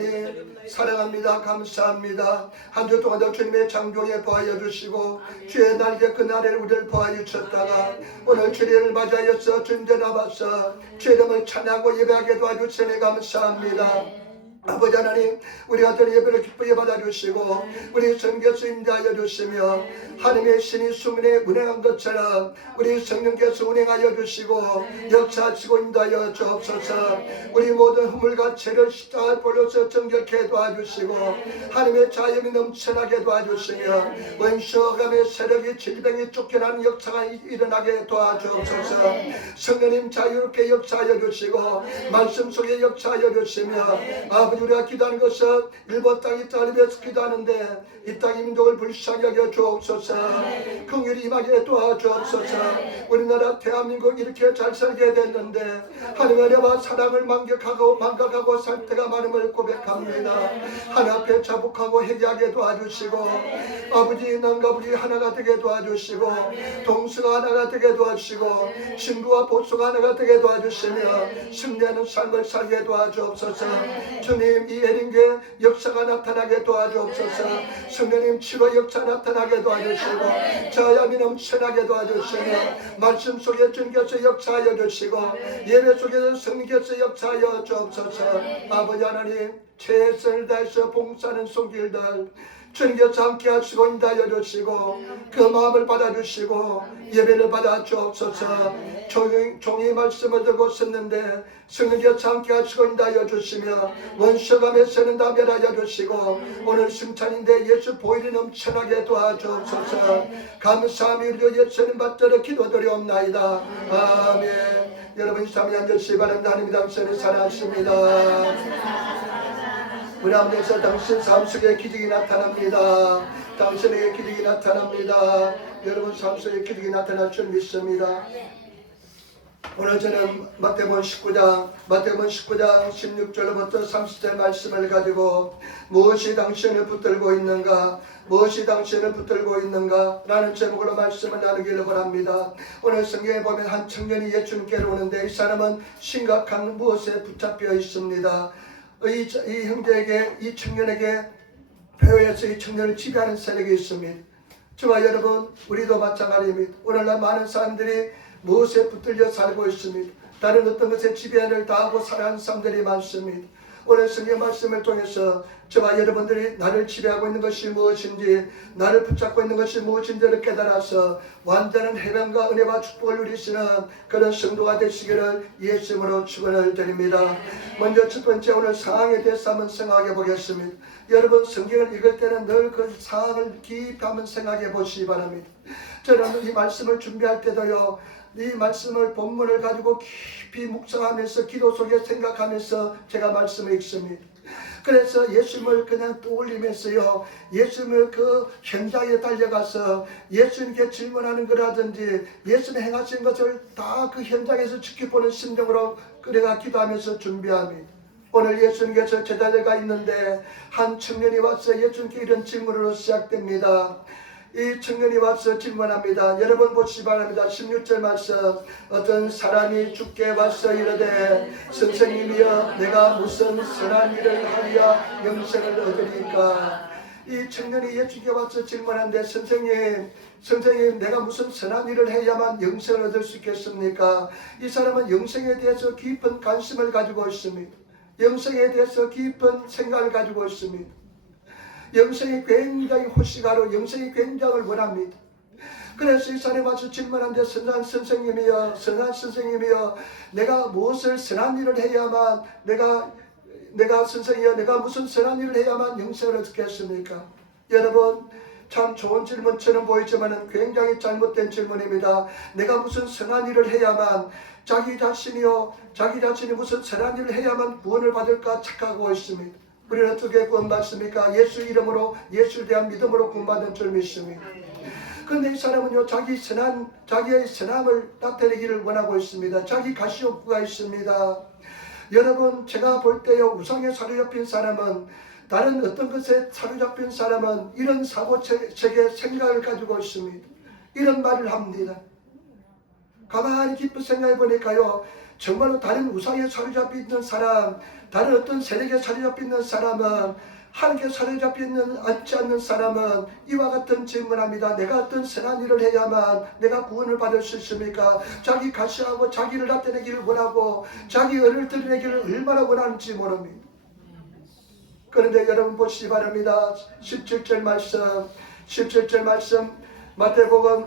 하나님 사랑합니다. 감사합니다. 한 주 동안도 주님의 창조에 보하여 주시고 주의 날개 그날에 우리를 보하여 주셨다가 오늘 주일을 맞이하여서 주님께 나와서 주의 이름을 찬양하고 예배하게 도와주시니 감사합니다. 아버지 하나님, 우리 아들 예배를 기쁘게 받아주시고 우리 성교수 임자하여 주시며 하나님의 신이 수문에 운행한 것처럼 우리 성령께서 운행하여 주시고 역사하시고 인도하여 주옵소서. 우리 모든 허물과 죄를 십자가에 볼로서 정결케 도와주시고 하나님의 자염이 넘쳐나게 도와주시며 원수감의 세력이 질병이 쫓겨나는 역사가 일어나게 도와주옵소서. 성령님 자유롭게 역사하여 주시고 말씀 속에 역사하여 주시며 아버지 우리가 기도하는 것은 일본 땅이 딸리면서 기도하는데 이 땅의 민족을 불쌍히 여겨 주옵소서. 긍휼히 임하게 도와주옵소서. 우리나라 대한민국 이렇게 잘 살게 됐는데 하나님의 은혜와 사랑을 망각하고 살 때가 많음을 고백합니다. 하나 앞에 자복하고 회개하게 도와주시고 아버지 남과 우리 하나가 되게 도와주시고 동서가 하나가 되게 도와주시고 친구와 보수가 하나가 되게 도와주시며 승리하는 삶을 살게 도와주옵소서. 주님 이 예린교회 역사가 나타나게 도와주옵소서. 성령님 치료 역사 나타나게 도와주시고 자야미 넘쳐나게 도와주시며 말씀 속에 주님께서 역사하여 주시고 예배 속에서 성령께서 역사하여 주옵소서. 아버지 하나님 최선을 다해서 봉사하는 손길들 주님께서 함께 하시고 인도하여 주시고 그 마음을 받아주시고 예배를 받아 주옵소서. 종이 말씀을 들고 썼는데 성령께서 함께 하시고 인도하여 주시며 원수감에서는 다 멸하여 주시고 오늘 승찬인데 예수 보일이 넘쳐나게 도와주옵소서. 감사함이 우리 예수님 받들어 기도드리옵나이다. 아멘. 여러분 잠이 앉으시기 바랍니다. 하나님 당신을 사랑하십니다. 우리 아버지께서 당신 삶 속에 기적이 나타납니다. 당신에게 기적이 나타납니다. 여러분 삶 속에 기적이 나타날 줄 믿습니다. 오늘 저는 마태복음 19장 16절부터 30절 말씀을 가지고 무엇이 당신을 붙들고 있는가 무엇이 당신을 붙들고 있는가 라는 제목으로 말씀을 나누기를 바랍니다. 오늘 성경에 보면 한 청년이 예수님께로 오는데 이 사람은 심각한 무엇에 붙잡혀 있습니다. 이 형제에게 이 청년에게 배후에서 이 청년을 지배하는 세력이 있습니다. 저와 여러분 우리도 마찬가지입니다. 오늘날 많은 사람들이 무엇에 붙들려 살고 있습니다. 다른 어떤 것에 지배를 당하고 살아가는 사람들이 많습니다. 오늘 성경 말씀을 통해서 저와 여러분들이 나를 지배하고 있는 것이 무엇인지 나를 붙잡고 있는 것이 무엇인지를 깨달아서 완전한 해방과 은혜와 축복을 누리시는 그런 성도가 되시기를 예수님으로 축원을 드립니다. 먼저 첫 번째 오늘 상황에 대해서 한번 생각해 보겠습니다. 여러분 성경을 읽을 때는 늘 그 상황을 깊이 한번 생각해 보시기 바랍니다. 저는 이 말씀을 준비할 때도요 이 말씀을 본문을 가지고 깊이 묵상하면서 기도 속에 생각하면서 제가 말씀을 읽습니다. 그래서 예수님을 그냥 떠올리면서요 예수님을 그 현장에 달려가서 예수님께 질문하는 거라든지 예수님 행하신 것을 다 그 현장에서 지켜보는 심정으로 그래가 기도하면서 준비합니다. 오늘 예수님께서 제자들과 있는데 한 청년이 와서 예수님께 이런 질문으로 시작됩니다. 이 청년이 와서 질문합니다. 여러분 보시기 바랍니다. 16절 말씀. 어떤 사람이 주께 와서 이르되 선생님이여 내가 무슨 선한 일을 하여 영생을 얻으리까. 이 청년이 예수님께 와서 질문하는데 선생님 내가 무슨 선한 일을 해야만 영생을 얻을 수 있겠습니까? 이 사람은 영생에 대해서 깊은 관심을 가지고 있습니다. 영생에 대해서 깊은 생각을 가지고 있습니다. 영생이 굉장히 호시가로 영생이 굉장히 원합니다. 그래서 이 사람이 와서 질문하는데 선한 선생님이여 내가 무엇을 선한 일을 해야만 내가 선생이여 내가 무슨 선한 일을 해야만 영생을 얻겠습니까? 여러분 참 좋은 질문처럼 보이지만 굉장히 잘못된 질문입니다. 내가 무슨 선한 일을 해야만 자기 자신이 무슨 선한 일을 해야만 구원을 받을까 착각하고 있습니다. 우리는 어떻게 구원받습니까? 예수 이름으로 예수에 대한 믿음으로 구원받은 줄 믿습니다. 그런데 이 사람은요 자기의 선함을 나타내기를 원하고 있습니다. 자기 가시욕구가 있습니다. 여러분 제가 볼 때요 우상에 사로잡힌 사람은 다른 어떤 것에 사로잡힌 사람은 이런 사고체계 생각을 가지고 있습니다. 이런 말을 합니다. 가만히 깊이 생각해 보니까요 정말로 다른 우상에 사로잡혀 있는 사람, 다른 어떤 세력에 사로잡혀 있는 사람은, 하나님께 사로잡혀 있는 않지 않는 사람은 이와 같은 질문합니다. 내가 어떤 선한 일을 해야만 내가 구원을 받을 수 있습니까? 자기 가시하고 자기를 나타내기를 원하고 자기 의를 드러내기를 얼마나 원하는지 모릅니다. 그런데 여러분 보시기 바랍니다. 17절 말씀 마태복음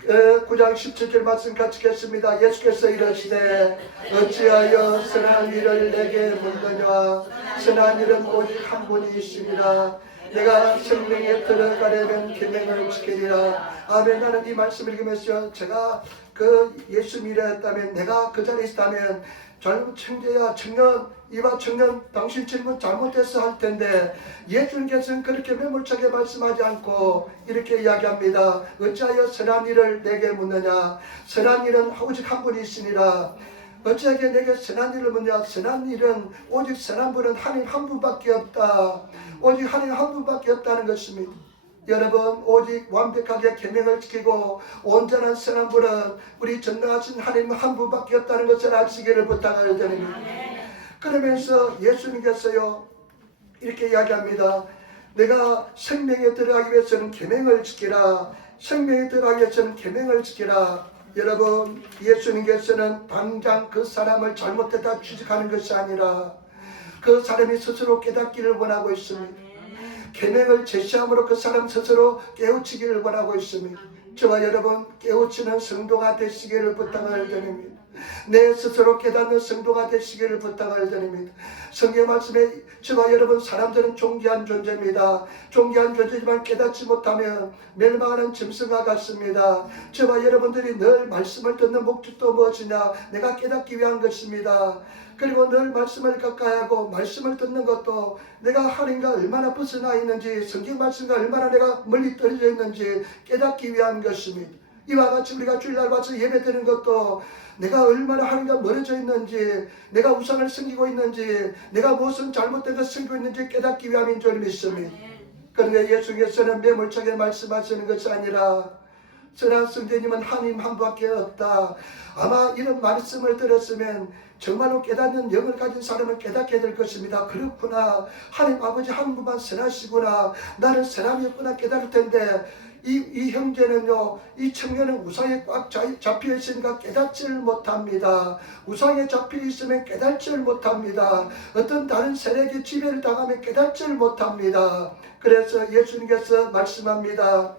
9장 17절 말씀 같이 읽겠습니다. 예수께서 이르시되 어찌하여 선한 일을 내게 묻느냐. 선한 일은 오직 한 분이 있습니다. 내가 생명에 들어가려면 계명을 지키리라. 아멘. 나는 이 말씀을 읽으면서 제가 그 예수 믿었다면, 내가 그 자리에 있다면 젊은 청재야, 청년, 이봐 청년, 당신 질문 잘못했어 할 텐데 예수님께서는 그렇게 매몰차게 말씀하지 않고 이렇게 이야기합니다. 어찌하여 선한 일을 내게 묻느냐. 선한 일은 오직 한 분이 있으니라. 어찌하게 내게 선한 일을 묻냐. 선한 일은 오직 선한 분은 하나님 한 분밖에 없다. 오직 하나님 한 분밖에 없다는 것입니다. 여러분, 오직 완벽하게 계명을 지키고 온전한 선한 분은 우리 전능하신 하나님 한 분밖에 없다는 것을 아시기를 부탁을 드립니다. 그러면서 예수님께서요 이렇게 이야기합니다. 내가 생명에 들어가기 위해서는 계명을 지키라. 생명에 들어가기 위해서는 계명을 지키라. 여러분, 예수님께서는 당장 그 사람을 잘못했다 취직하는 것이 아니라 그 사람이 스스로 깨닫기를 원하고 있습니다. 계명을 제시함으로 그 사람 스스로 깨우치기를 원하고 있습니다. 저와 여러분, 깨우치는 성도가 되시기를 부탁을 드립니다. 내 스스로 깨닫는 성도가 되시기를 부탁을 드립니다. 성경 말씀에 저와 여러분, 사람들은 존귀한 존재입니다. 존귀한 존재지만 깨닫지 못하면 멸망하는 짐승과 같습니다. 저와 여러분들이 늘 말씀을 듣는 목적도 무엇이냐. 내가 깨닫기 위한 것입니다. 그리고 늘 말씀을 가까이 하고 말씀을 듣는 것도 내가 하나님과 얼마나 벗어나 있는지, 성경 말씀과 얼마나 내가 멀리 떨어져 있는지 깨닫기 위한 것입니다. 이와 같이 우리가 주일날 와서 예배드리는 것도 내가 얼마나 하나님과 멀어져 있는지, 내가 우상을 섬기고 있는지, 내가 무슨 잘못된 것을 섬기고 있는지 깨닫기 위함인 줄 믿습니다. 그런데 예수께서는 매몰차게 말씀하시는 것이 아니라 선한 성도님은 하나님 한 분밖에 없다. 아마 이런 말씀을 들었으면 정말로 깨닫는 영을 가진 사람은 깨닫게 될 것입니다. 그렇구나. 하나님 아버지 한 분만 선하시구나. 나는 사람이었구나 깨달을 텐데 이 형제는요, 이 청년은 우상에 꽉 잡혀 있으니까 깨닫지를 못합니다. 우상에 잡혀 있으면 깨닫지를 못합니다. 어떤 다른 세력의 지배를 당하면 깨닫지를 못합니다. 그래서 예수님께서 말씀합니다.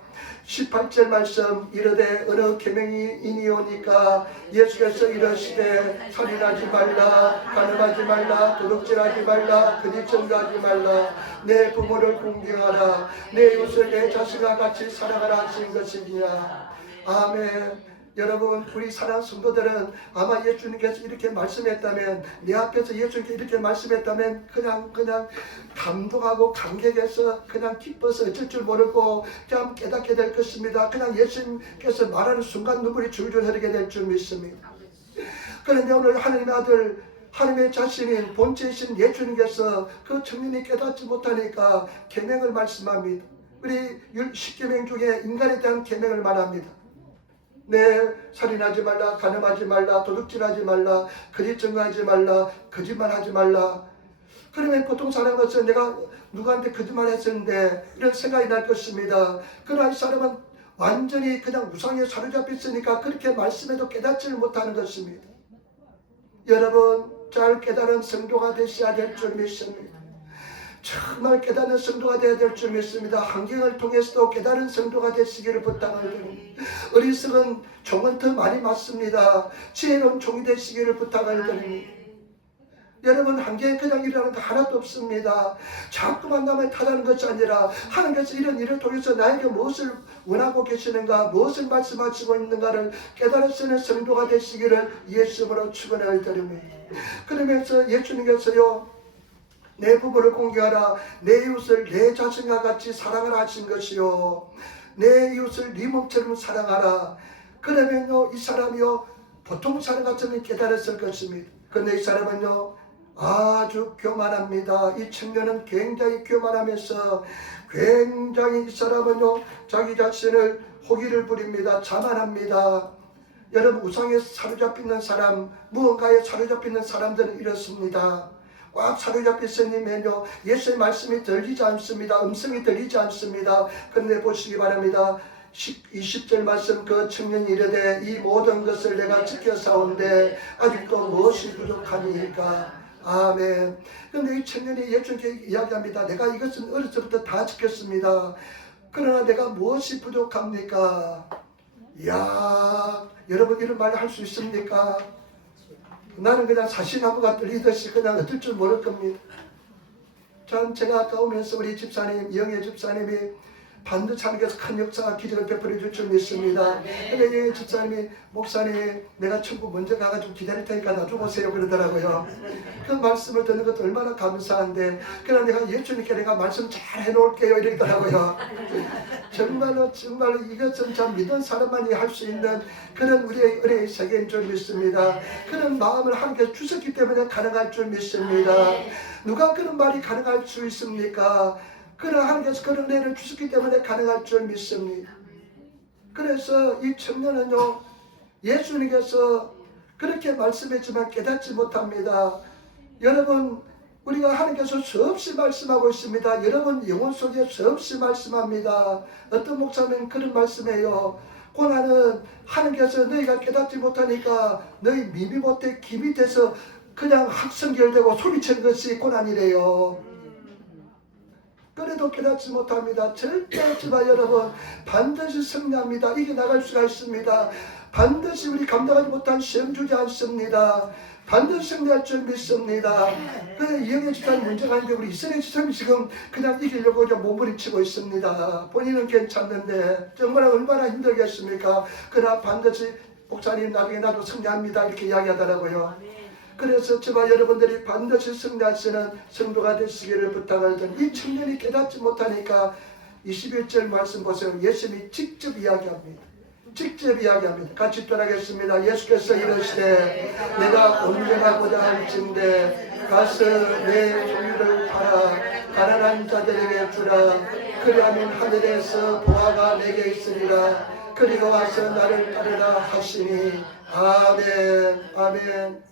18절 말씀, 이르되 어느 계명이 이니오니까 예수께서 이르시되 살인하지 말라, 간음하지 말라, 도둑질하지 말라, 거짓 증거하지 말라, 내 부모를 공경하라, 내 이웃을 내 자식과 같이 사랑하라 하신 것이니라. 아멘. 여러분, 우리 사랑하는 성도들은 아마 예수님께서 이렇게 말씀했다면, 내 앞에서 예수님께서 이렇게 말씀했다면 그냥 감동하고 감격해서 그냥 기뻐서 어쩔 줄 모르고 그냥 깨닫게 될 것입니다. 그냥 예수님께서 말하는 순간 눈물이 줄줄 흐르게 될 줄 믿습니다. 그런데 오늘 하나님의 아들, 하나님의 자신인 본체이신 예수님께서 그 청년이 깨닫지 못하니까 계명을 말씀합니다. 우리 10계명 중에 인간에 대한 계명을 말합니다. 네, 살인하지 말라, 간음하지 말라, 도둑질하지 말라, 거짓 증거하지 말라, 거짓말하지 말라. 그러면 보통 사람으로서 내가 누구한테 거짓말 했었는데 이런 생각이 날 것입니다. 그러나 이 사람은 완전히 그냥 우상에 사로잡혀 있으니까 그렇게 말씀해도 깨닫지를 못하는 것입니다. 여러분, 잘 깨달은 성도가 되셔야 될 줄 믿습니다. 정말 깨닫는 성도가 되어야 될 줄 믿습니다. 환경을 통해서도 깨달은 성도가 되시기를 부탁을 드립니다. 어리석은 종은 더 많이 맞습니다. 지혜로운 종이 되시기를 부탁을 드립니다. 여러분, 환경에 그냥 일어나는 거 하나도 없습니다. 자꾸만 남을 탓하는 것이 아니라 하나님께서 이런 일을 통해서 나에게 무엇을 원하고 계시는가, 무엇을 말씀하시고 있는가를 깨달아 쓰는 성도가 되시기를 예수님으로 축원을 드립니다. 그러면서 예수님께서요, 내 부모를 공경하라, 내 이웃을 내 자신과 같이 사랑하라 하신 것이요, 내 이웃을 네 몸처럼 사랑하라. 그러면요, 이 사람이요 보통 사람 같으면 깨달았을 것입니다. 그런데 이 사람은요 아주 교만합니다. 이 청년은 굉장히 교만하면서 굉장히 이 사람은요 자기 자신을 호기를 부립니다. 자만합니다. 여러분 우상에 사로잡히는 사람, 무언가에 사로잡히는 사람들은 이렇습니다. 꽉 사로잡혀 있으면요 예수의 말씀이 들리지 않습니다. 음성이 들리지 않습니다. 그런데 보시기 바랍니다. 20절 말씀, 그 청년이 이르되 이 모든 것을 내가 지켜사온데 아직도 무엇이 부족하니까. 아멘. 그런데 이 청년이 예수님께 이야기합니다. 내가 이것은 어려서부터 다 지켰습니다. 그러나 내가 무엇이 부족합니까? 이야, 여러분 이런 말 할 수 있습니까? 나는 그냥 사시나무가 떨리듯이 그냥 어떨 줄 모를 겁니다. 참 제가 아까 오면서 우리 집사님, 영애 집사님이 반드시 하나님께서 큰 역사와 기적을 베풀어 줄 줄 믿습니다. 근데 이 집사님이 목사님 내가 천국 먼저 가가지고 기다릴 테니까 놔줘보세요 그러더라고요. 그 말씀을 듣는 것도 얼마나 감사한데 그냥 내가 예수님께 내가 말씀 잘 해놓을게요 이러더라고요. 정말로 이것은 참 믿은 사람만이 할 수 있는 그런 우리의 은혜의 세계인 줄 믿습니다. 그런 마음을 하나님께서 주셨기 때문에 가능할 줄 믿습니다. 누가 그런 말이 가능할 수 있습니까? 그러나 하나님께서 그런 은혜를 주셨기 때문에 가능할 줄 믿습니다. 그래서 이 청년은요 예수님께서 그렇게 말씀했지만 깨닫지 못합니다. 여러분 우리가 하나님께서 수없이 말씀하고 있습니다. 여러분 영혼 속에 수없이 말씀합니다. 어떤 목사님은 그런 말씀해요. 고난은 하나님께서 너희가 깨닫지 못하니까 너희 미미 못해 김이 돼서 그냥 학성결되고 소리치는 것이 고난이래요. 그래도 깨닫지 못합니다. 절대 하지만 여러분 반드시 승리합니다. 이겨나갈 수가 있습니다. 반드시 우리 감당하지 못한 시험 주지 않습니다. 반드시 승리할 줄 믿습니다. 그래서 이영애 집사님 문제가 있는데 우리 이스라엘 집사님이 지금 그냥 이기려고 몸부림치고 있습니다. 본인은 괜찮는데 정말 얼마나 힘들겠습니까? 그러나 반드시 목사님 나중에 나도 승리합니다 이렇게 이야기하더라고요. 그래서 저와 여러분들이 반드시 승리하시는 성도가 되시기를 부탁을 드립니다. 이 청년이 깨닫지 못하니까 21절 말씀 보세요. 예수님이 직접 이야기합니다. 같이 따라하겠습니다. 예수께서 이르시되 내가 온전하고자 할진대 가서 내 소유를 팔아 가난한 자들에게 주라. 그리하면 하늘에서 보화가 내게 있으리라. 그리고 와서 나를 따르라 하시니. 아멘. 아멘.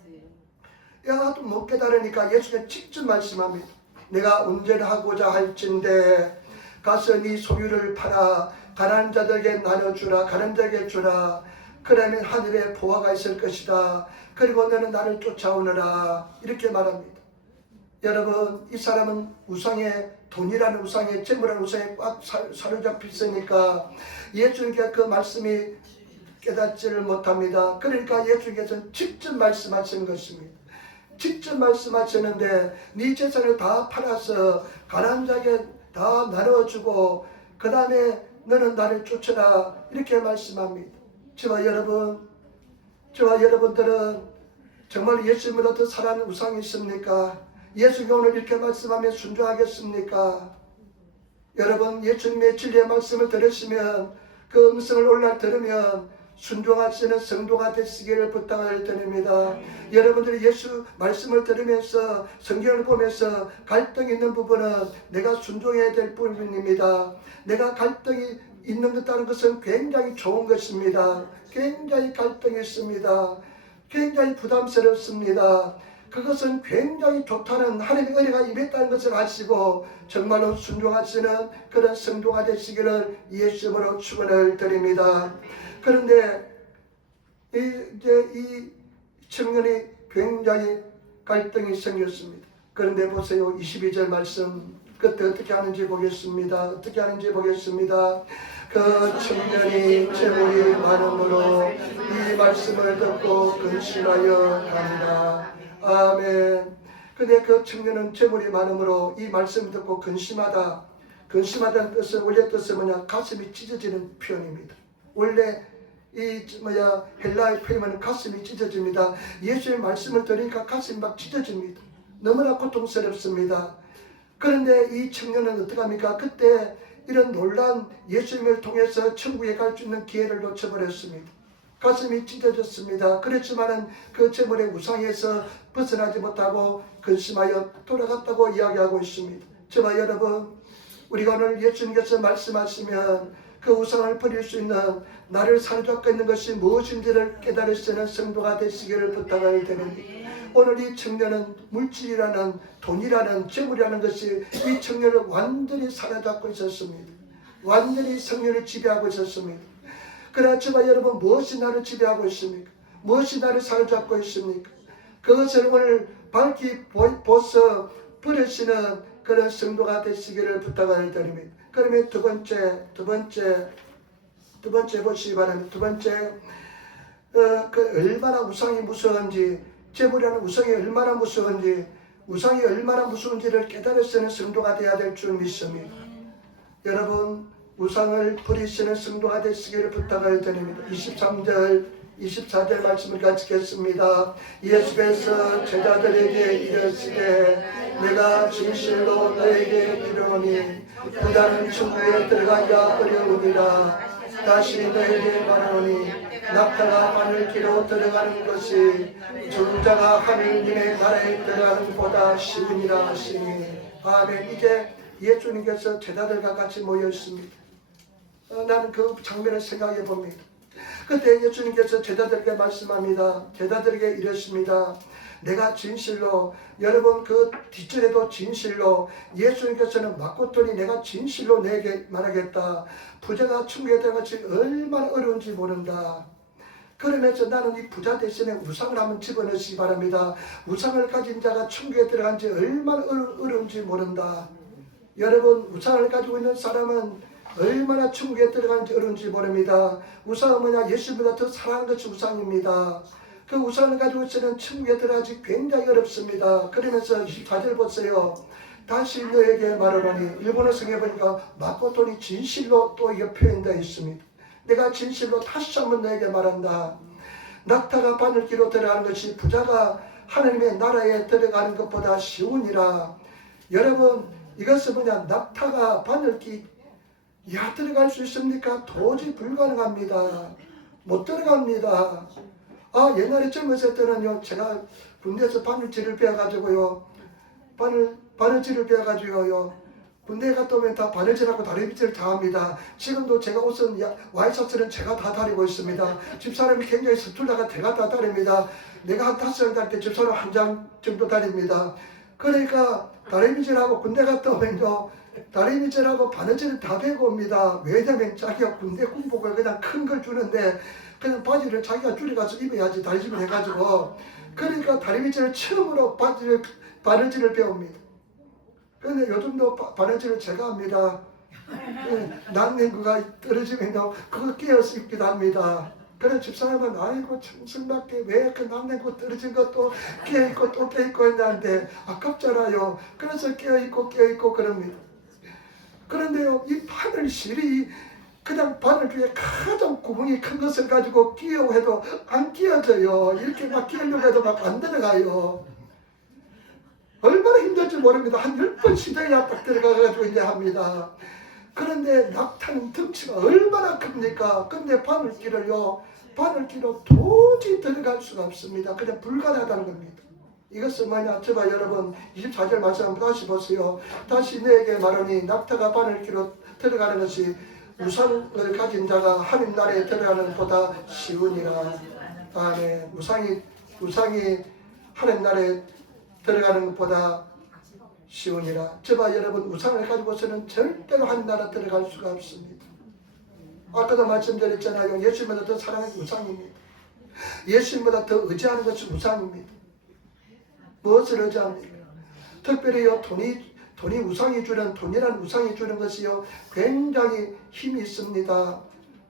야, 또 못 깨달으니까 예수가 직접 말씀합니다. 내가 온전하고자 할진대 가서 네 소유를 팔아 가난한 자들에게 나눠주라. 가난한 자에게 주라. 그러면 하늘에 보화가 있을 것이다. 그리고 너는 나를 쫓아오너라. 이렇게 말합니다. 여러분 이 사람은 우상에 돈이라는 우상에 재물이라는 우상에 꽉 사로잡혀 있으니까 예수님께 그 말씀이 깨닫지를 못합니다. 그러니까 예수님께서는 직접 말씀하신 것입니다. 직접 말씀하셨는데 네 재산을 다 팔아서 가난한 자에게 다 나눠주고 그 다음에 너는 나를 쫓아라 이렇게 말씀합니다. 저와 여러분들은 정말 예수님보다 더 사랑하는 우상이 있습니까? 예수님이 오늘 이렇게 말씀하면 순종하겠습니까? 여러분 예수님의 진리의 말씀을 들으시면 그 음성을 오늘날 들으면 순종하시는 성도가 되시기를 부탁을 드립니다. 여러분들이 예수 말씀을 들으면서 성경을 보면서 갈등이 있는 부분은 내가 순종해야 될 부분입니다. 내가 갈등이 있는 것다는 것은 굉장히 좋은 것입니다. 굉장히 갈등이 있습니다. 굉장히 부담스럽습니다. 그것은 굉장히 좋다는 하나님의 은혜가 임했다는 것을 아시고 정말로 순종하시는 그런 성도가 되시기를 예수님으로 축원을 드립니다. 그런데 이제 이 청년이 굉장히 갈등이 생겼습니다. 그런데 보세요. 22절 말씀 그때 어떻게 하는지 보겠습니다. 그 청년이 재물이 많음으로 이 말씀을 듣고 근심하여 간다. 아멘. 근데 그 청년은 재물이 많음으로 이 말씀을 듣고 근심하다. 근심하다는 뜻은 원래 뜻은 뭐냐? 가슴이 찢어지는 표현입니다. 원래 헬라의 표현은 가슴이 찢어집니다. 예수의 말씀을 들으니까 가슴이 막 찢어집니다. 너무나 고통스럽습니다. 그런데 이 청년은 어떡합니까? 그때 이런 놀란 예수님을 통해서 천국에 갈 수 있는 기회를 놓쳐버렸습니다. 가슴이 찢어졌습니다. 그렇지만은 그 재물의 우상에서 벗어나지 못하고 근심하여 돌아갔다고 이야기하고 있습니다. 저와 여러분, 우리가 오늘 예수님께서 말씀하시면 그 우상을 버릴 수 있는 나를 사로잡고 있는 것이 무엇인지를 깨달을 수 있는 성도가 되시기를 부탁을 드립니다. 오늘 이 청년은 물질이라는 돈이라는 재물이라는 것이 이 청년을 완전히 사로잡고 있었습니다. 완전히 성령을 지배하고 있었습니다. 그러나 저와 여러분, 무엇이 나를 지배하고 있습니까? 무엇이 나를 사로잡고 있습니까? 그것을 오늘 밝히 벗어 버리시는 그런 성도가 되시기를 부탁을 드립니다. 그러면 두 번째 보시기 바랍니다. 두 번째, 그 얼마나 우상이 무서운지, 재물이라는 우상이 얼마나 무서운지, 우상이 얼마나 무서운지를 깨달을 수 있는 성도가 되어야 될 줄 믿습니다. 여러분, 우상을 버리시는 성도가 되시기를 부탁을 드립니다. 23절, 24절 말씀을 같이 읽겠습니다. 예수께서 제자들에게 이르시되 내가 진실로 너에게 이르노니 부자는 천국에 들어가기가 어려우니라. 다시 너에게 말하노니 낙타가 바늘기로 들어가는 것이 종자가 하느님의 나라에 들어가는 것보다 쉬우니라 하시니. 아멘. 이제 예수님께서 제자들과 같이 모여 있습니다. 나는 그 장면을 생각해 봅니다. 그때 예수님께서 제자들에게 말씀합니다. 제자들에게 이랬습니다. 내가 진실로, 여러분 그 뒷절에도 진실로, 예수님께서는 맞고더니 내가 진실로 내게 말하겠다. 부자가 천국에 들어가지 얼마나 어려운지 모른다. 그러면서 나는 이 부자 대신에 우상을 한번 집어넣으시기 바랍니다. 우상을 가진 자가 천국에 들어간 지 얼마나 어려운지 모른다. 여러분, 우상을 가지고 있는 사람은 얼마나 천국에 들어간지 어려운지 모릅니다. 우상은 뭐냐? 예수보다 더 사랑하는 것이 우상입니다. 그 우상을 가지고 있으면 천국에 들어가기 굉장히 어렵습니다. 그러면서 24절 보세요. 다시 너에게 말하노니, 일본어 성경에 보니까 마코토니 진실로 또 이게 표현되어 있습니다. 내가 진실로 다시 한번 너에게 말한다. 낙타가 바늘기로 들어가는 것이 부자가 하나님의 나라에 들어가는 것보다 쉬우니라. 여러분, 이것은 뭐냐? 낙타가 바늘기 들어갈 수 있습니까? 도저히 불가능합니다. 못 들어갑니다. 옛날에 젊었을 때는요, 제가 군대에서 바늘질을 배워가지고요, 바늘질을 배워가지고요, 군대에 갔다 오면 다 바늘질하고 다리빗질 다 합니다. 지금도 제가 옷은 와이셔츠는 제가 다 다리고 있습니다. 집사람이 굉장히 서툴다가 제가 다 다립니다. 내가 한 5장 다닐 때 집사람 1장 정도 다립니다. 그러니까 다리빗질하고 군대 갔다 오면요, 다리빗질하고 바느질을 다 배고 옵니다. 왜냐면 자기가 군대 군복을 그냥 큰 걸 주는데 그냥 바지를 자기가 줄여가서 입어야지 다리집을 해가지고, 그러니까 다리빗질을 처음으로 바느질을 배웁니다. 그런데 요즘도 바느질을 제가 합니다. 난냉구가 떨어지면 그거 끼어서 입기도 합니다. 그래서 집사람은 아이고 청승밖에 왜 그 난냉구 떨어진 것도 끼어있고 또 끼어있고 했는데 아깝잖아요. 그래서 끼어있고 그럽니다. 그런데요, 이 바늘실이 그냥 바늘 중에 가장 구멍이 큰 것을 가지고 끼워 해도 안 끼워져요. 이렇게 막 끼우려고 해도 막 안 들어가요. 얼마나 힘들지 모릅니다. 한 10번 시도해야 딱 들어가가지고 이제 합니다. 그런데 낙타는 덩치가 얼마나 큽니까? 근데 바늘기로 도저히 들어갈 수가 없습니다. 그냥 불가능하다는 겁니다. 이것은 뭐냐? 저봐 여러분, 24절 말씀 한번 다시 보세요. 다시 너에게 말하니 낙타가 바늘기로 들어가는 것이 우상을 가진 자가 하나님 나라에 들어가는 것보다 쉬우니라. 아멘. 우상이 하나님 나라에 들어가는 것보다 쉬우니라. 저봐 여러분, 우상을 가지고서는 절대로 하나님 나라 들어갈 수가 없습니다. 아까도 말씀드렸잖아요. 예수님보다 더 사랑하는 우상입니다. 예수님보다 더 의지하는 것이 우상입니다. 무엇을 의지합니까? 특별히요, 돈이 우상이 주는, 돈이라는 우상이 주는 것이요, 굉장히 힘이 있습니다.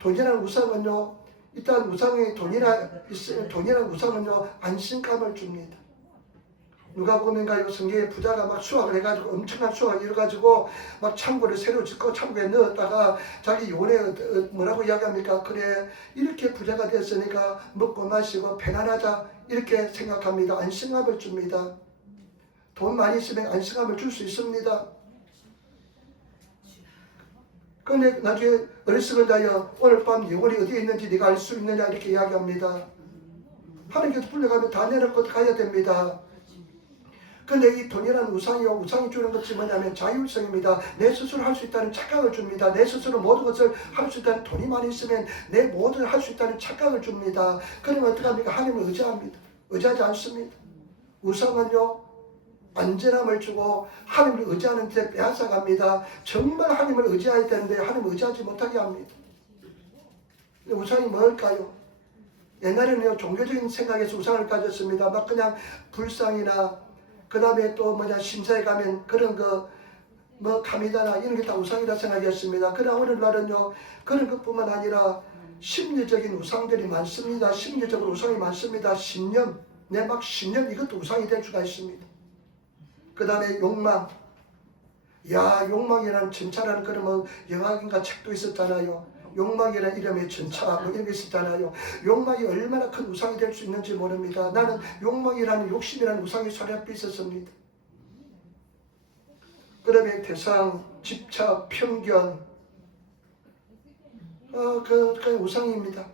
돈이라는 우상은요, 일단 돈이라는 우상은요, 안심감을 줍니다. 누가 보면가요, 성경에 부자가 막 수확을 해가지고 엄청난 수확을 이뤄가지고 막 창고를 새로 짓고 창고에 넣었다가 자기 요원에 뭐라고 이야기합니까? 그래, 이렇게 부자가 됐으니까 먹고 마시고 편안하자, 이렇게 생각합니다. 안심감을 줍니다. 돈 많이 있으면 안심감을 줄 수 있습니다. 그런데 나중에 어리석은 자여, 오늘 밤 영혼이 어디에 있는지 네가 알 수 있느냐, 이렇게 이야기합니다. 하나님께서 불러가면 다 내놓고 가야 됩니다. 근데 이 돈이라는 우상이 주는 것이 뭐냐면 자율성입니다. 내 스스로 할 수 있다는 착각을 줍니다. 내 스스로 모든 것을 할 수 있다는, 돈이 많이 있으면 내 모든 할 수 있다는 착각을 줍니다. 그러면 어떻게 합니까? 하나님을 의지합니다. 의지하지 않습니다. 우상은요, 안전함을 주고 하나님을 의지하는 데 빼앗아갑니다. 정말 하나님을 의지해야 되는데 하나님을 의지하지 못하게 합니다. 우상이 뭘까요? 옛날에는요, 종교적인 생각에서 우상을 가졌습니다. 막 그냥 불상이나 그 다음에 또 심사에 가면 그런 가미다나 이런 게 다 우상이라 생각했습니다. 그러나 오늘날은요, 그런 것뿐만 아니라 심리적인 우상들이 많습니다. 심리적으로 우상이 많습니다. 신념, 신념, 이것도 우상이 될 수가 있습니다. 그 다음에 욕망. 욕망이라는 전차라는 그런 영화인가 책도 있었잖아요. 욕망이라는 이름의 전차 이런 게 있었잖아요. 욕망이 얼마나 큰 우상이 될 수 있는지 모릅니다. 나는 욕망이라는, 욕심이라는 우상이 손에 앞에 있었습니다. 그다음에 대상, 집착, 편견, 그 우상입니다.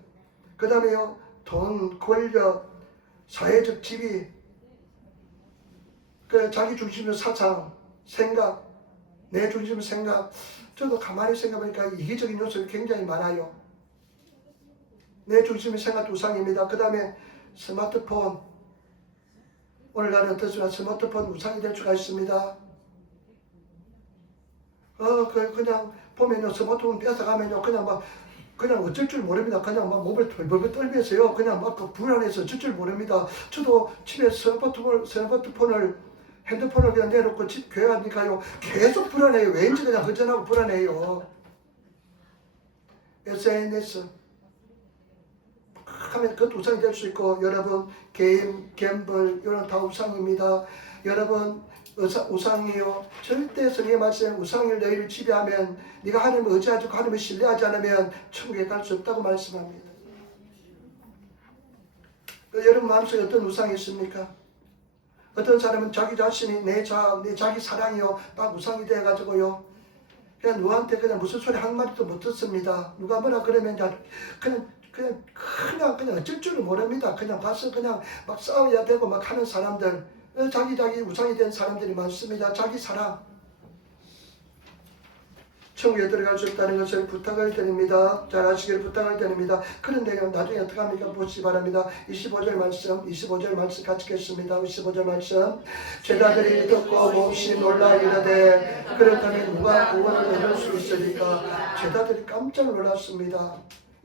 그 다음에요, 돈, 권력, 사회적 지위, 자기 중심의 사상, 생각, 내 중심의 생각. 저도 가만히 생각해보니까 이기적인 요소가 굉장히 많아요. 내 중심의 생각도 우상입니다. 그 다음에 스마트폰. 오늘날은 어떻습니까? 스마트폰 우상이 될 수가 있습니다. 그냥 보면요, 스마트폰 뺏어가면요, 그냥 어쩔 줄 모릅니다. 그냥 몸을 벌벌 떨면서요, 그냥 불안해서 어쩔 줄 모릅니다. 저도 집에 핸드폰을 그냥 내놓고 집 교회 가니까요, 계속 불안해요. 왠지 그냥 허전하고 불안해요. SNS 하면 그것도 우상이 될 수 있고, 여러분 게임, 갬블 이런 다 우상입니다. 여러분 우상이요, 절대 성경의 말씀 우상을 너희를 지배하면 네가 하나님을 의지하지 않고 하나님을 신뢰하지 않으면 천국에 갈 수 없다고 말씀합니다. 여러분 마음속에 어떤 우상이 있습니까? 어떤 사람은 자기 자신이 내 자기 사랑이요, 딱 우상이 돼가지고요, 그냥 누구한테 그냥 무슨 소리 한 마디도 못 듣습니다. 누가 뭐라 그러면 그냥 어쩔 줄을 모릅니다. 그냥 가서 그냥 막 싸워야 되고 막 하는 사람들, 자기 우상이 된 사람들이 많습니다. 자기 사랑. 천국에 들어갈 수 없다는 것을 부탁을 드립니다. 잘 아시기를 부탁을 드립니다. 그런데 나중에 어떻게 합니까? 보시기 바랍니다. 25절 말씀 같이 읽겠습니다. 25절 말씀. 제자들이 듣고 몹시 놀라 이르되 그렇다면 누가 구원을 얻을 수 있으리까? 제자들이 깜짝 놀랐습니다.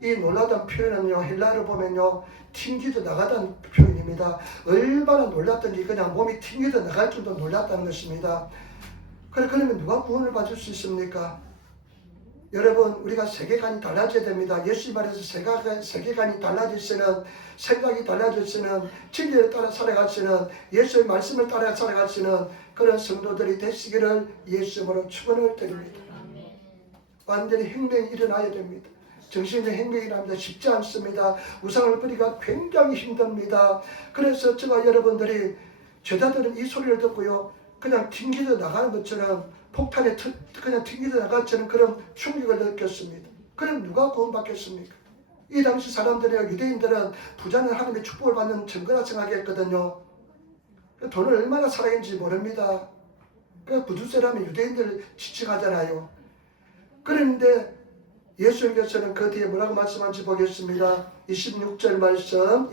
이 놀라던 표현은요, 헬라어로 보면요, 튕기져 나가던 표현입니다. 얼마나 놀랐던지 그냥 몸이 튕기져 나갈 정도 놀랐다는 것입니다. 그러면 누가 구원을 받을 수 있습니까? 여러분, 우리가 세계관이 달라져야 됩니다. 예수님 말해서 세계관이 달라질수는, 생각이 달라질수는, 진리를 따라 살아갈수는, 예수의 말씀을 따라 살아갈수는 그런 성도들이 되시기를 예수님으로 축원을 드립니다. 완전히 혁명이 일어나야 됩니다. 정신의 혁명이 일어납니다. 쉽지 않습니다. 우상을 버리기가 굉장히 힘듭니다. 그래서 제가 여러분들이, 제자들은 이 소리를 듣고요, 그냥 튕겨져 나가는 것처럼, 폭탄에 그냥 튕겨져 나가는 것처럼 그런 충격을 느꼈습니다. 그럼 누가 구원받겠습니까? 이 당시 사람들이요, 유대인들은 부자는 하나님의 축복을 받는 증거라 생각했거든요. 돈을 얼마나 사랑했는지 모릅니다. 그 구두쇠라면 유대인들 지칭하잖아요. 그런데 예수님께서는 그 뒤에 뭐라고 말씀하는지 보겠습니다. 26절 말씀.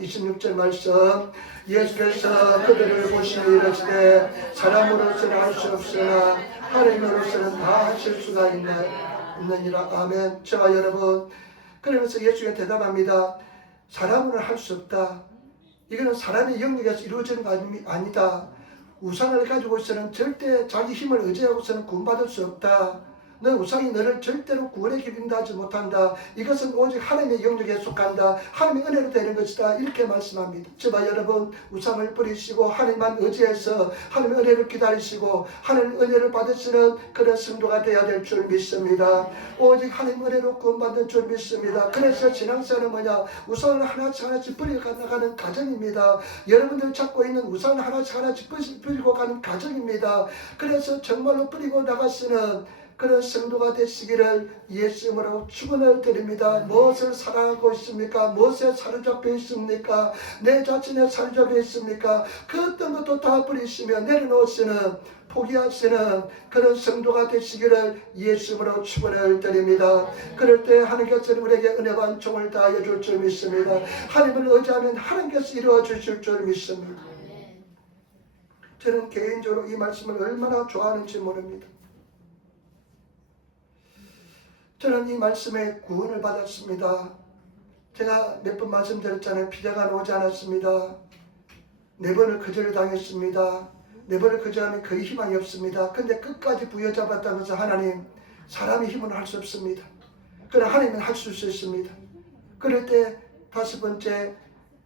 예수께서 그들을 보시며 이르시되 사람으로서는 할 수 없으나 하나님으로서는 다 하실 수가 있느니라. 아멘. 저와 여러분, 그러면서 예수가 대답합니다. 사람으로는 할 수 없다. 이거는 사람의 영역에서 이루어지는 거 아니다. 우상을 가지고서는 절대 자기 힘을 의지하고서는 구원받을 수 없다. 너 우상이 너를 절대로 구원에 기린다 하지 못한다. 이것은 오직 하나님의 영역에 속한다. 하나님의 은혜로 되는 것이다. 이렇게 말씀합니다. 저와 여러분, 우상을 버리시고 하나님만 의지해서 하나님의 은혜를 기다리시고 하나님의 은혜를 받으시는 그런 성도가 되어야 될 줄 믿습니다. 오직 하나님의 은혜로 구원받는 줄 믿습니다. 그래서 신앙생활은 뭐냐? 우상을 하나씩 버리고 나가는 과정입니다. 여러분들 찾고 있는 우상을 하나씩 버리고 가는 과정입니다. 그래서 정말로 버리고 나가시는 그런 성도가 되시기를 예수님으로 축원을 드립니다. 무엇을 사랑하고 있습니까? 무엇에 사로잡혀 있습니까? 내 자신에 사로잡혀 있습니까? 그 어떤 것도 다 버리시며 내려놓으시는, 포기하시는 그런 성도가 되시기를 예수님으로 축원을 드립니다. 그럴 때 하나님께서 우리에게 은혜 반총을 다하여 줄 줄 믿습니다. 하나님을 의지하면 하나님께서 이루어 주실 줄 믿습니다. 저는 개인적으로 이 말씀을 얼마나 좋아하는지 모릅니다. 저는 이 말씀에 구원을 받았습니다. 제가 몇 번 말씀드렸잖아요. 비자가 오지 않았습니다. 4번을 거절당했습니다. 4번을 거절하면 거의 희망이 없습니다. 근데 끝까지 부여잡았다는 것은 하나님, 사람의 힘은 할 수 없습니다. 그러나 하나님은 할 수 있습니다. 그럴 때 5번째,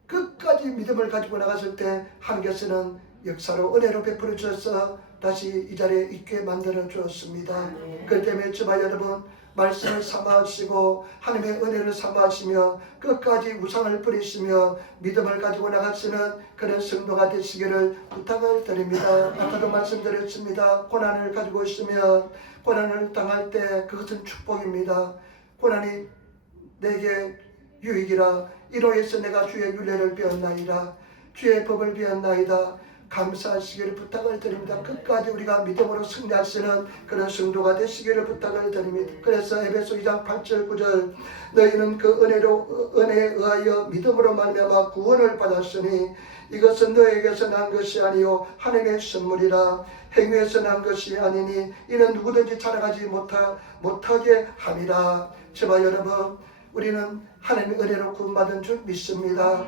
끝까지 믿음을 가지고 나갔을 때 하나님께서는 역사로 은혜로 베풀어 주셔서 다시 이 자리에 있게 만들어 주었습니다. 그렇기 때문에 주말 여러분, 말씀을 삼아하시고 하나님의 은혜를 삼아하시며 끝까지 우상을 버리시며 믿음을 가지고 나가시는 그런 성도가 되시기를 부탁을 드립니다. 아까도 말씀드렸습니다. 고난을 가지고 있으면 고난을 당할 때 그것은 축복입니다. 고난이 내게 유익이라. 이로해서 내가 주의 율례를 배웠나이다. 주의 법을 배웠나이다. 감사하시기를 부탁을 드립니다. 끝까지 우리가 믿음으로 승리하시는 그런 성도가 되시기를 부탁을 드립니다. 그래서 에베소 2장 8절 9절 너희는 그 은혜에 의하여 믿음으로 말미암아 구원을 받았으니 이것은 너에게서 난 것이 아니요 하나님의 선물이라. 행위에서 난 것이 아니니 이는 누구든지 자랑하지 못하게 함이라. 제발 여러분, 우리는 하나님의 은혜로 구원받은 줄 믿습니다.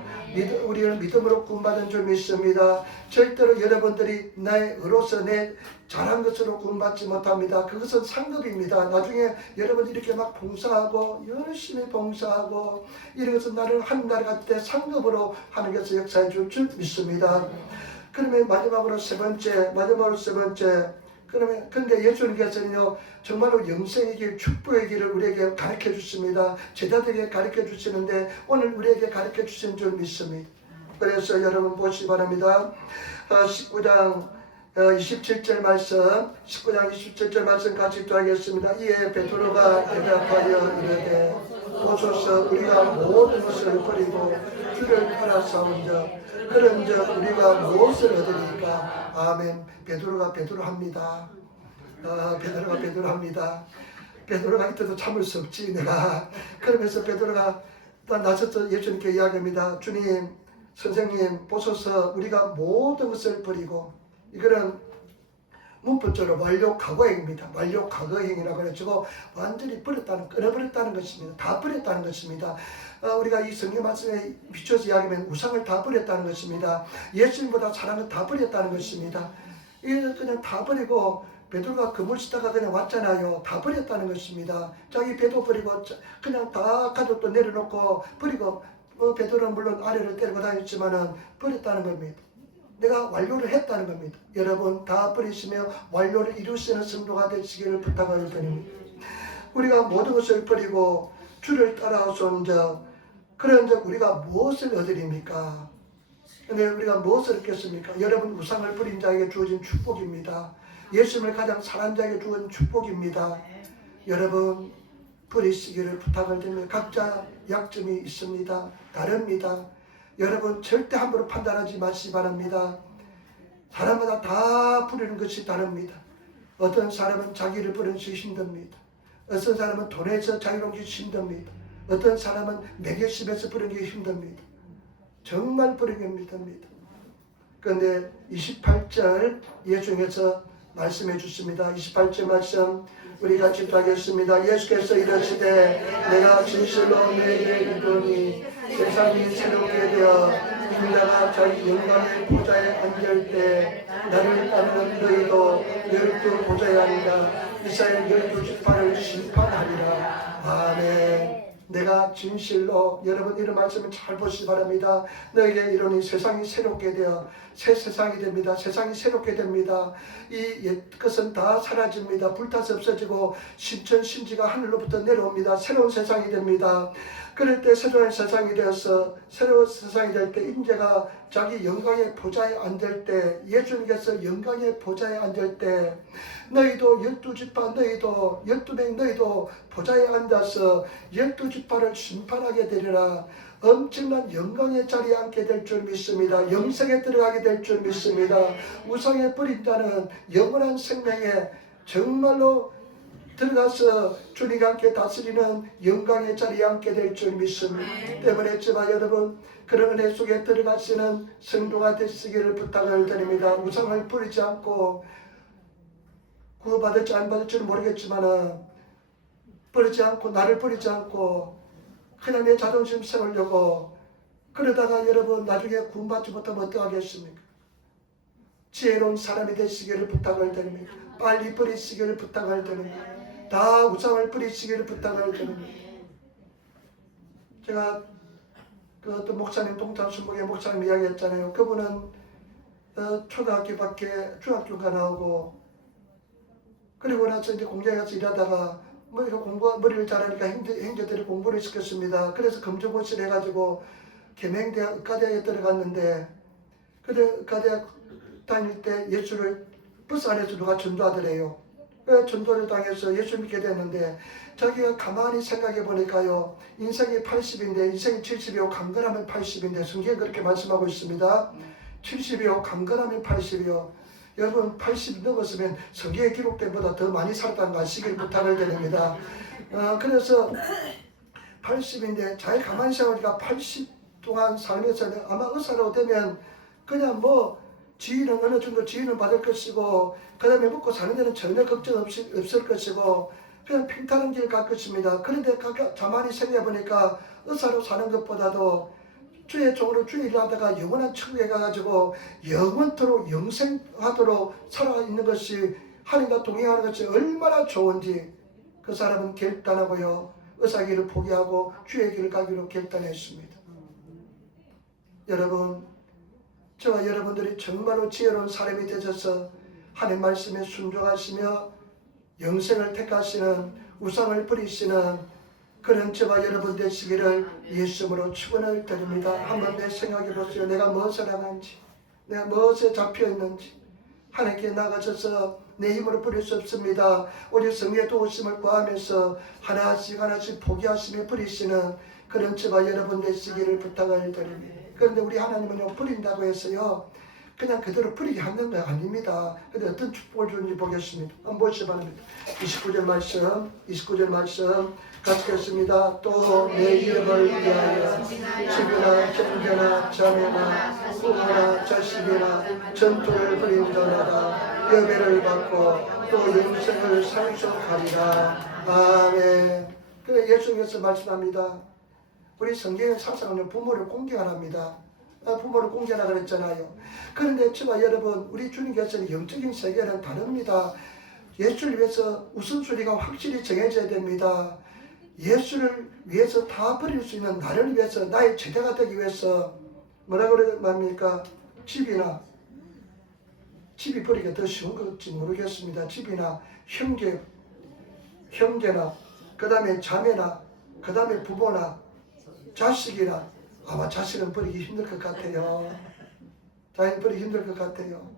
우리는 믿음으로 구원받은 줄 믿습니다. 절대로 여러분들이 나의 의로서 내 잘한 것으로 구원받지 못합니다. 그것은 상급입니다. 나중에 여러분이 이렇게 막 봉사하고 열심히 봉사하고 이런 것은 나를 한 날 갈 때 상급으로 하나님께서 역사해 줄 믿습니다. 그러면 마지막으로 세 번째, 그러면 근데 예수님께서는요 정말로 영생의 길, 축복의 길을 우리에게 가르쳐 주십니다. 제자들에게 가르쳐 주시는데 오늘 우리에게 가르쳐 주신 줄 믿습니다. 그래서 여러분 보시기 바랍니다. 19장 27절 말씀, 19장 27절 말씀 같이 읽겠습니다. 이에 베드로가 대답하여 이르되 보소서 우리가 모든 것을 버리고 주를 따라서온즉 그런즉 우리가 무엇을 얻으리까? 아멘. 베드로가 베드로합니다. 베드로가 베드로합니다. 베드로가 이때도 참을 수 없지 내가. 그러면서 베드로가 나서서 예수님께 이야기합니다. 주님, 선생님 보소서 우리가 모든 것을 버리고, 이거는 문법적으로 완료 과거행입니다. 완료 과거행이라고 해가지고 완전히 끊어버렸다는 것입니다. 다 버렸다는 것입니다. 우리가 이 성경 말씀에 비춰서 이야기하면 우상을 다 버렸다는 것입니다. 예수님보다 사랑을 다 버렸다는 것입니다. 이걸 그냥 다 버리고 베드로가 그물 치다가 그냥 왔잖아요. 다 버렸다는 것입니다. 자기 배도 버리고 그냥 다 가족도 내려놓고 버리고, 베드로는 물론 아래를 때리고 다녔지만은 버렸다는 겁니다. 내가 완료를 했다는 겁니다. 여러분 다 버리시며 완료를 이루시는 성도가 되시기를 부탁을 드립니다. 우리가 모든 것을 버리고 주를 따라오소서 그런즉 우리가 무엇을 얻으립니까? 근데 우리가 무엇을 얻겠습니까? 여러분 우상을 버린 자에게 주어진 축복입니다. 예수님을 가장 사랑한 자에게 주어진 축복입니다. 여러분 버리시기를 부탁을 드립니다. 각자 약점이 있습니다. 다릅니다. 여러분 절대 함부로 판단하지 마시기 바랍니다. 사람마다 다 부리는 것이 다릅니다. 어떤 사람은 자기를 버리는 것이 힘듭니다. 어떤 사람은 돈에서 자유로운 것이 힘듭니다. 어떤 사람은 매개심에서 버리는 게 힘듭니다. 정말 버리는 게 힘듭니다. 그런데 28절 예수님께서 말씀해 주십니다. 28절 말씀 우리 같이 읽겠습니다. 예수께서 이르시되 내가 진실로 너희에게 이르노니 세상이 새롭게 되어 인자가 자기 영광의 보좌에 앉을 때 나를 따르는 너희도 12 보좌에 앉아 이스라엘 12지파를 심판하리라. 아멘. 내가 진실로, 여러분 이런 말씀을 잘 보시기 바랍니다. 너에게 이르니 세상이 새롭게 되어 새 세상이 됩니다. 세상이 새롭게 됩니다. 이 옛 것은 다 사라집니다. 불타서 없어지고 신천신지가 하늘로부터 내려옵니다. 새로운 세상이 됩니다. 그럴 때 새로운 세상이 되어서 새로운 세상이 될 때 인재가 자기 영광의 보좌에 앉을 때, 예수님께서 영광의 보좌에 앉을 때 너희도 12지파 너희도 12명 너희도 보좌에 앉아서 12지파를 심판하게 되리라. 엄청난 영광의 자리에 앉게 될 줄 믿습니다. 영생에 들어가게 될 줄 믿습니다. 우상에 버린 자는 영원한 생명에 정말로 들어가서 주님과 함께 다스리는 영광의 자리에 앉게 될 줄 믿습니다. 때문에 저와 여러분 그런 은혜 속에 들어가시는 성도가 되시기를 부탁을 드립니다. 우상을 부리지 않고 구원받을지 안 받을지는 모르겠지만 버리지 않고 나를 버리지 않고 그냥 내 자존심 세우려고 그러다가 여러분 나중에 구원받지 못하면 어떡하겠습니까? 지혜로운 사람이 되시기를 부탁을 드립니다. 빨리 버리시기를 부탁을 드립니다. 다 우상을 버리시기를 부탁을 드립니다. 제가 그 어떤 목사님 동탄 순복의 목사님 이야기했잖아요. 그분은 초등학교밖에 중학교가 나오고 그리고 나서 이제 공장에 가서 일하다가 머리를 잘하니까 형제들이 공부를 시켰습니다. 그래서 검정고시를 해가지고 계명대학 의과대학에 들어갔는데 그때 의과대학 다닐 때 예수를 버스 안에서 누가 전도하더래요. 전도를 당해서 예수 믿게 됐는데 자기가 가만히 생각해 보니까요, 인생이 80인데 인생이 70이요 강건하면 80인데 성경이 그렇게 말씀하고 있습니다. 70이요 강건하면 80이요. 여러분 80 넘었으면 성경에 기록된 보다 더 많이 살았다는 거 아시기를 부탁을 드립니다. 그래서 80인데 잘 가만히 생각하니까 80 동안 살면서 아마 의사로 되면 그냥 뭐 지위는 어느 정도 지위는 받을 것이고 그 다음에 먹고 사는 데는 전혀 걱정 없을 것이고 그냥 평탄한 길 갈 것입니다. 그런데 가만히 생각해 보니까 의사로 사는 것보다도 주의 종으로 주의 일을 하다가 영원한 천국에 가가지고 영원토록 영생하도록 살아있는 것이 하나님과 동행하는 것이 얼마나 좋은지 그 사람은 결단하고요 의사 길을 포기하고 주의 길을 가기로 결단했습니다. 여러분 저와 여러분들이 정말로 지혜로운 사람이 되셔서 하나님 말씀에 순종하시며 영생을 택하시는 우상을 버리시는 그런 저와 여러분 되시기를 예수님으로 축원을 드립니다. 한번 내 생각해 보세요. 내가 무엇을 하는지, 내가 무엇에 잡혀 있는지 하나님께 나가셔서 내 힘으로 버릴 수 없습니다. 오직 성령의 도우심을 구하면서 하나씩 하나씩 포기하시며 버리시는 그런 저와 여러분 되시기를 부탁을 드립니다. 그런데 우리 하나님은요 버린다고 해서요 그냥 그대로 버리게 하는 거 아닙니다. 근데 어떤 축복을 주는지 보겠습니다. 한번 보시기 바랍니다. 29절 말씀 같이 읽습니다. 또 내 이름을 위하여 집이나 형제나 자매나 부모나 자식이나 전투를 벌인다나다 여배를 받고 또 영생을 상속하리라. 아멘. 그래 예수님께서 말씀합니다. 우리 성경의 사상은 부모를 공경하랍니다. 부모를 공경하라 그랬잖아요. 그런데 저와 여러분 우리 주님께서는 영적인 세계는 다릅니다. 예수를 위해서 우선순위가 확실히 정해져야 됩니다. 예수를 위해서 다 버릴 수 있는 나를 위해서 나의 제자가 되기 위해서 뭐라고 말합니까? 집이 버리기가 더 쉬운 건지 모르겠습니다. 집이나 형제나 그 다음에 자매나 그 다음에 부모나 자식이나 아마 자식은 버리기 힘들 것 같아요. 자식은 버리기 힘들 것 같아요.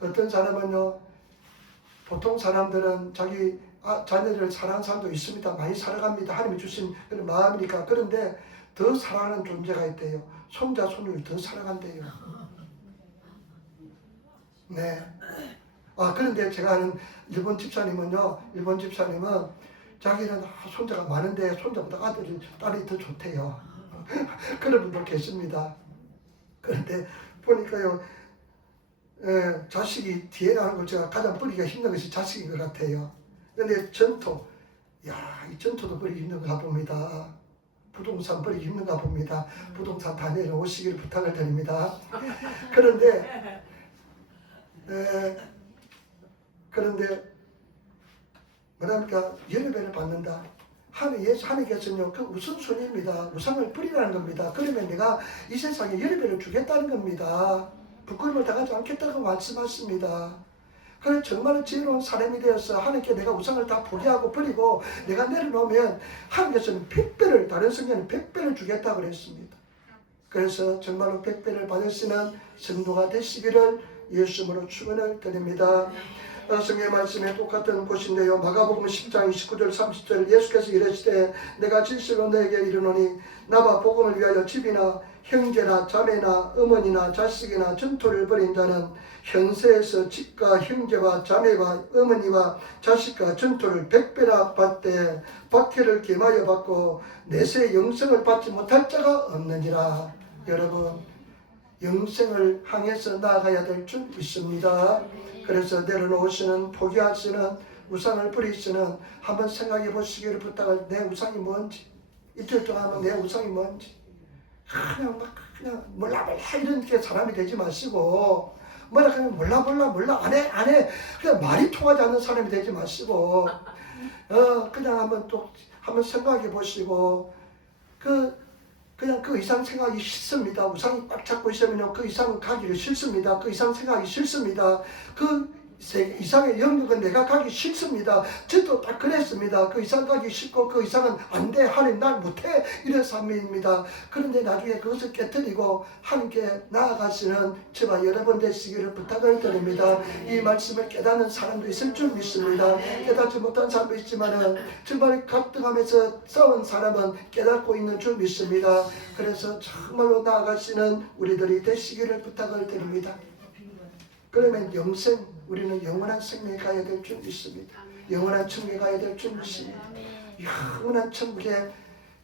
어떤 사람은요 보통 사람들은 자기 자녀를 사랑하는 사람도 있습니다. 많이 사랑합니다. 하나님이 주신 그런 마음이니까. 그런데 더 사랑하는 존재가 있대요. 손자 손녀를 더 사랑한대요. 네. 그런데 제가 아는 일본 집사님은 자기는 손자가 많은데 손자보다 딸이 더 좋대요. 그런 분도 계십니다. 그런데 보니까요 자식이 뒤에 나는 걸 제가 가장 버리기가 힘든 것이 자식인 것 같아요. 그런데 전토, 이 전토도 버리기 힘든가 봅니다. 부동산 버리기 힘든가 봅니다. 부동산 다 내려오시기를 부탁을 드립니다. 그런데 뭐랍니까? 열배를 받는다. 하나님께서는요 그 우선순위입니다. 우상을 버리라는 겁니다. 그러면 내가 이 세상에 열배를 주겠다는 겁니다. 부끄러움을 당하지 않겠다고 말씀하십니다. 그래서 정말 지혜로운 사람이 되어서 하나님께 내가 우상을 다 포기하고 버리고 내가 내려놓으면 하나님께서는 100배를, 다른 성경은 100배를 주겠다고 그랬습니다. 그래서 정말로 백배를 받으시는 성도가 되시기를 예수님으로 축원을 드립니다. 성경의 말씀에 똑같은 곳인데요. 마가복음 10장 29절 30절 예수께서 이르시되 내가 진실로 너에게 이르노니 나와 복음을 위하여 집이나 형제나 자매나 어머니나 자식이나 전토를 벌인 자는 현세에서 집과 형제와 자매와 어머니와 자식과 전토를 100배나 받되 박해를 겸하여 받고 내세 영생을 받지 못할 자가 없느니라. 여러분, 영생을 향해서 나아가야 될 줄 믿습니다. 그래서 내려놓으시는, 포기하시는, 우상을 버리시는 한번 생각해 보시기를 부탁을. 내 우상이 뭔지, 이틀 동안 하면 내 우상이 뭔지 그냥 몰라 이렇게 사람이 되지 마시고, 뭐라 그러면 몰라 안 해 그냥 말이 통하지 않는 사람이 되지 마시고, 그냥 한번 생각해 보시고, 그냥 그 이상 생각이 싫습니다. 우상이 꽉 잡고 있으면 그 이상 가기를 싫습니다. 그 이상 생각이 싫습니다. 그 이상의 영역은 내가 가기 싫습니다. 저도 딱 그랬습니다. 그 이상 가기 싫고 그 이상은 안 돼. 하나님 날 못해. 이런 삶입니다. 그런데 나중에 그것을 깨뜨리고 하나님께 나아가시는 저와 여러분 되시기를 부탁을 드립니다. 이 말씀을 깨닫는 사람도 있을 줄 믿습니다. 깨닫지 못한 사람도 있지만은 정말 갈등하면서 싸운 사람은 깨닫고 있는 줄 믿습니다. 그래서 정말로 나아가시는 우리들이 되시기를 부탁을 드립니다. 그러면 우리는 영원한 생명에 가야 될 줄 믿습니다. 영원한 천국에 가야 될 줄 믿습니다. 영원한 천국에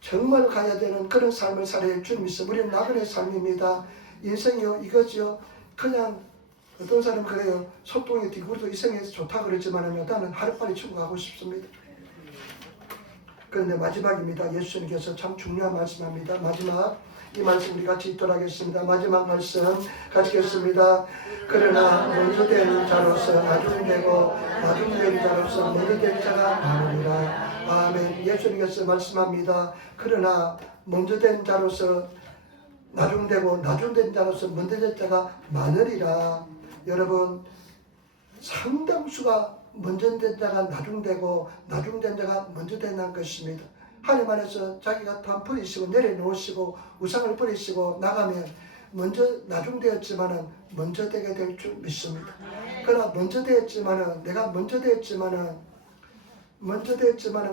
정말 가야 되는 그런 삶을 살아야 할 줄 믿습니다. 우리는 나그네 삶입니다. 인생이요 이거지요. 그냥 어떤 사람은 그래요. 소똥이 뒤구르도 이생에서 좋다 그러지만 나는 하루빨리 천국 가고 싶습니다. 그런데 마지막입니다. 예수님께서 참 중요한 말씀합니다. 마지막 이 말씀 우리 같이 읽도록 하겠습니다. 마지막 말씀 같이 읽겠습니다. 그러나 먼저 된 자로서 나중되고 나중된 자로서 먼저 된 자가 많으리라. 아멘. 예수님께서 말씀합니다. 그러나 먼저 된 자로서 나중되고 나중된 자로서 먼저 된 자가 많으리라. 여러분, 상당수가 먼저 된 자가 나중되고 나중된 자가 먼저 된다는 것입니다. 하나님 안에서 자기가 다 버리시고 내려놓으시고 우상을 버리시고 나가면 먼저 나중되었지만은 먼저 되게 될 줄 믿습니다. 그러나 먼저 되었지만은 내가 먼저 되었지만은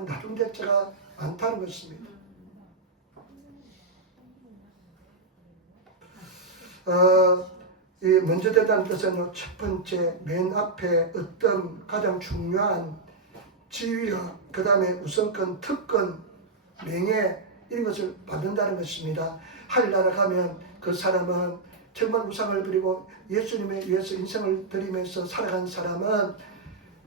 나중될 자가 많다는 것입니다. 이 먼저 되다는 뜻은 첫 번째 맨 앞에 어떤 가장 중요한 지위와 그 다음에 우선권, 특권, 명예 이런 것을 받는다는 것입니다. 하늘나라 가면 그 사람은 정말 우상을 버리고 예수님에 위해서 인생을 드리면서 살아간 사람은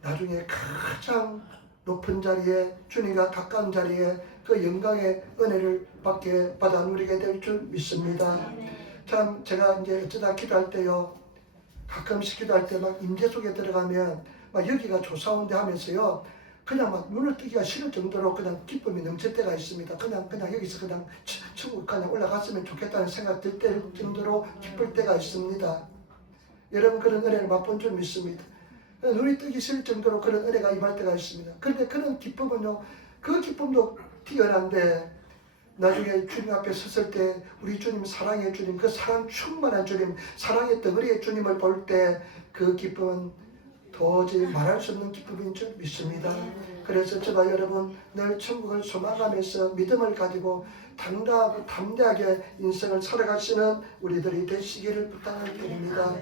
나중에 가장 높은 자리에 주님과 가까운 자리에 그 영광의 은혜를 받아 누리게 될 줄 믿습니다. 참 제가 이제 어쩌다 기도할 때요, 가끔씩 기도할 때 막 임재 속에 들어가면 막 여기가 조사온데 하면서요, 그냥 막 눈을 뜨기가 싫을 정도로 그냥 기쁨이 넘칠 때가 있습니다. 그냥 여기서 그냥 천국 그냥 올라갔으면 좋겠다는 생각 들 정도로 기쁠 때가 있습니다. 여러분 그런 은혜를 맛본 줄 믿습니다. 눈이 뜨기 싫을 정도로 그런 은혜가 임할 때가 있습니다. 그런데 그런 기쁨은요, 그 기쁨도 뛰어난데 나중에 주님 앞에 섰을 때 우리 주님 사랑의 주님, 그 사랑 충만한 주님, 사랑의 덩어리의 주님을 볼 때 그 기쁨은 도저히 말할 수 없는 기쁨인 줄 믿습니다. 그래서 저와 여러분 늘 천국을 소망하면서 믿음을 가지고 당당하고 담대하게 인생을 살아가시는 우리들이 되시기를 부탁을 드립니다.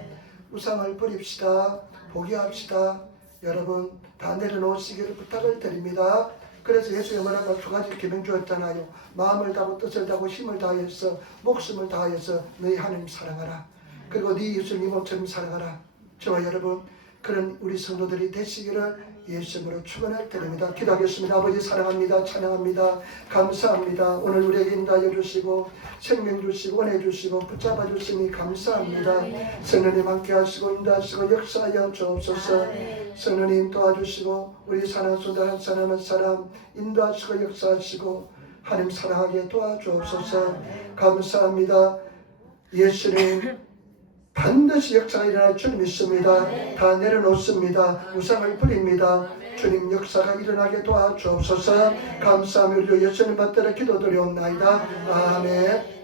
우상을 버립시다. 포기합시다. 여러분 다 내려놓으시기를 부탁을 드립니다. 그래서 예수의 말한 두 가지 계명 주었잖아요. 마음을 다하고 뜻을 다하고 힘을 다하여서 목숨을 다하여서 너희 하나님 사랑하라. 그리고 네 이웃을 네 몸처럼 사랑하라. 저와 여러분 그런 우리 성도들이 되시기를 예수님으로 축원을 드립니다. 기도하겠습니다. 아버지 사랑합니다. 찬양합니다. 감사합니다. 오늘 우리에게 인도하여 주시고 생명 주시고 은혜 주시고 붙잡아 주시니 감사합니다. 성령님 함께 하시고 인도하시고 역사하여 주옵소서. 성령님 도와주시고 우리 사랑하는 성도 한 사람 한 사람 인도하시고 역사하시고 하나님 사랑하게 도와주옵소서. 감사합니다. 예수님 반드시 역사가 일어날 줄 믿습니다. 다 내려놓습니다. 우상을 버립니다. 주님 역사가 일어나게 도와주옵소서. 감사하며 예수님 받들어 기도드리옵나이다. 아멘.